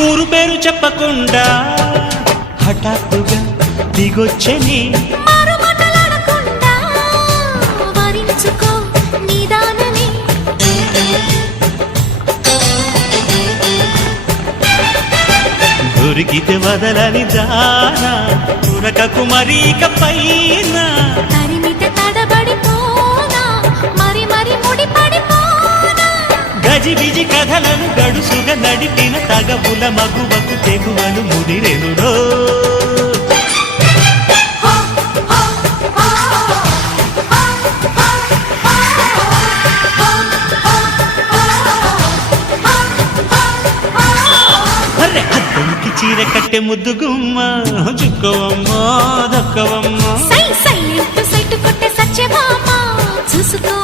ఊరు పేరు చెప్పకుండా హఠాత్తుగా దిగొచ్చని దొరికితే వదలని దానా ఉరకకు మరీక పైన గజిబిజి కథలను గడుసుగా నడిపిన తగపుల మగువకు తెగువను ముదిరెనురో చీర కట్టె ముద్దు గుమ్మ చుక్కవమ్మ దక్కవమ్మ సై సై కొట్టే సత్యభామ చూసుకో